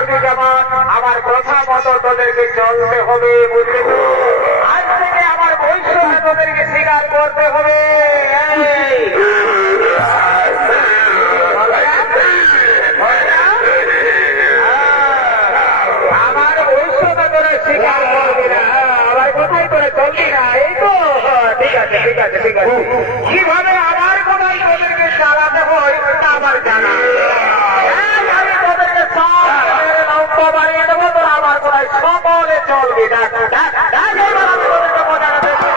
করবি কেমন? আমার কথা মতো তোদেরকে চলতে হবে, বুঝলি তো? আজ থেকে আমার বৈশ্যকে তোদেরকে স্বীকার করতে হবে। আমার বৈশ্যকে তোরা স্বীকার করবি না, আমার কোথায় তোরা চলবি না, এই তো? ঠিক আছে ঠিক আছে ঠিক আছে। কিভাবে আমার কোথায় তোদেরকে চালাতে হয় ওটা আমার জানা। আমি তোদেরকে সব লম্বা বাড়িয়ে দেবো, তোরা আমার কোথায় সকলে চলবি। দেখ দেখ দেখ, এবার আমি তোদেরকে মজা দেবো।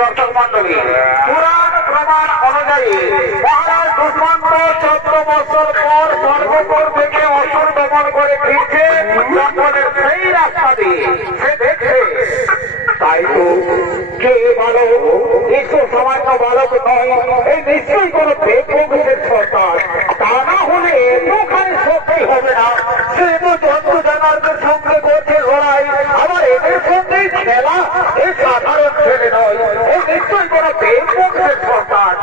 দর্শক মন্ডলী, পুরাণ প্রমাণ অনুযায়ী মহারাজ দুষ্মন্ত 14 বছর পর স্বর্গপুর থেকে অসুর দমন করে ফিরছে জঙ্গলের সেই রাস্তা দিয়ে। সে দেখছে, তাই তো কে ভালো নিশ্চয় সামান্য বালক নয়, এই নিশ্চয়ই কোন দেবপ্রভুদের সন্তান। তা না হলে এতখানি শক্তি হবে না। সে তো জন্তু জানোয়ারদের সঙ্গে করছে লড়াই, আবার এদের সঙ্গেই খেলা। এই সাধারণ ছেলে নয়, এই নিশ্চয়ই কোন দেবপ্রভুদের সন্তান।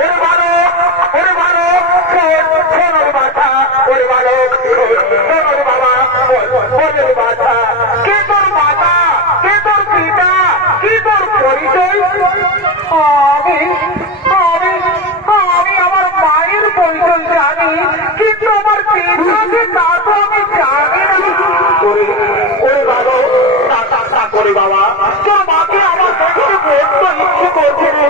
ওরে বালক, ওরে বালক, শোনো বাছা, ওরে বালক, শোনো বাবা, বলে বাছা, কে তোর মাতা, কে তোর পিতা, কি তোর পরিচয়? আমি আমার মায়ের পরিচয় জানি, কিন্তু আমার পিতাকে তা তো আমি জানি না। ওরে বালক, রে বাবা, তোর মাকে আমার দেখে বড্ড ইচ্ছে করছে রে।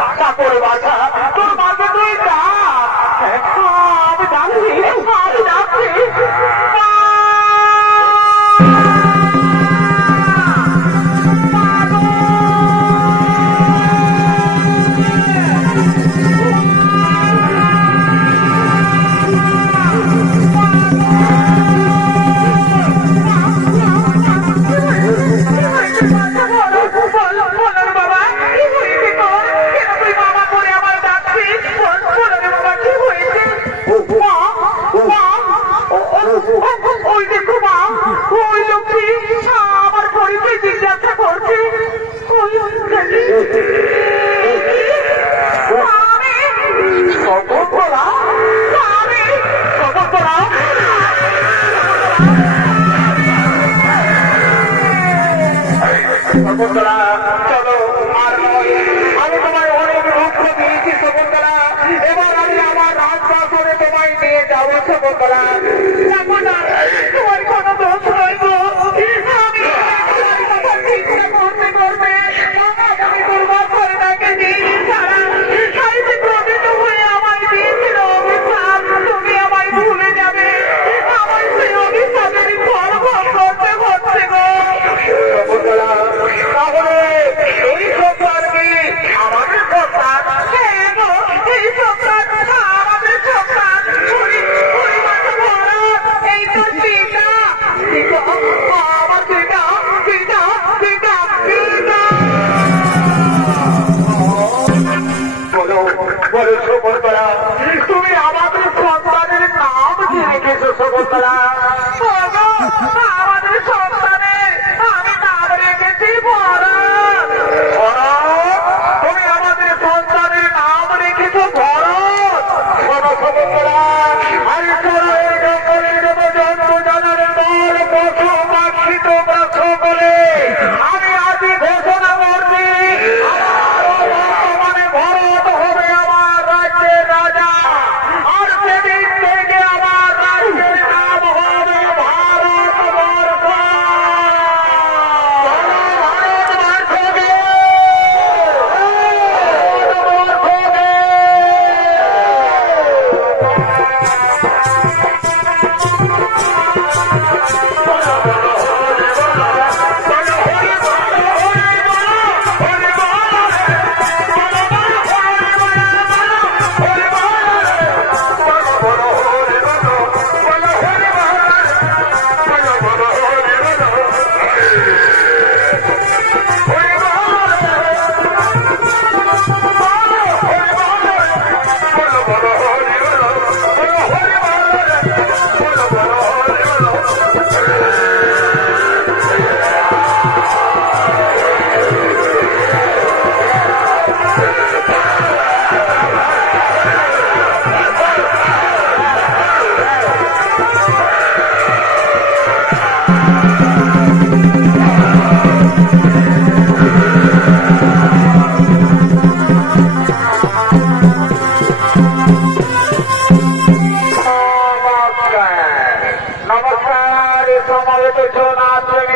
টাকা করে বাছা, তোর মাকে তুই ডাক। আমি ডাকছি, আমি ডাকছি। ওই দেখো মা, ওই লোকটি আমার পরিচয় জিজ্ঞাসা করছে। শকুন্তলা, শকুন্তলা, শকুন্তলা, চলো আর নয়, আমি তোমায় অনেক দুঃখ দিয়েছি শকুন্তলা। এবার আমি আমার রাজপ্রাসাদে তোমায় নিয়ে যাবো শকুন্তলা। তোমার কোনো দোষ নয় গো, আমি চিন্তা করতে করতে আমি দুর্বল করে থাকেছি। সারা সাইতে প্রবৃত হয়ে আমায় দিয়েছিল অভিশাপ, তুমি আমায় ভুলে যাবে। আমার সেই অভিশাপের ফল ভোগ করতে হচ্ছে গো শকুন্তলা। তাহলে এই সন্তান কি আমাদের সন্তান? হ্যাঁ গো, এই সন্তান আমাদের সন্তান। এই তো সীতা, আমার সীতা, সীতা, সীতা, সীতা। বলো বলো শকুন্তলা, তুমি আমাদের সন্তানের নাম কি রেখেছো শকুন্তলা? আমাদের সন্তানের আমি নাম রেখেছি ভরত। তুমি আমাদের সন্তানের নাম রেখেছো ভরত। শোনো শকুন্তলা, আমি শোনো, এই জঙ্গলের যত জন্তু জানোয়ারের দল, পশু পাখি তোমরা সকলে, আমি আজ ঘোষণা করছি বর্তমানে ভরত হবে আমার রাজ্যের রাজা। আর সেদিন থেকে আমার রাজ্যের নাম হবে ভারতবর্ষ।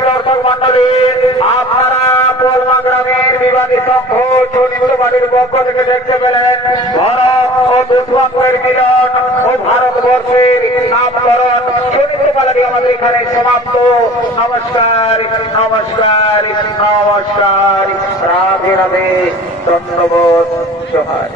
ভারতবর্ষকে আপনারা পোলমা গ্রামের বিবাদী সংঘ চরিত্রবাদীর পক্ষ থেকে দেখতে পেলেন ভরত ও দুষ্মন্তের মিলন ও ভারতবর্ষের নামকরণ। চরিত্রপালাটি আমাদের এখানে সমাপ্ত। নমস্কার, নমস্কার, নমস্কার, রাধে রাধে, ধন্যবাদ, সোহার।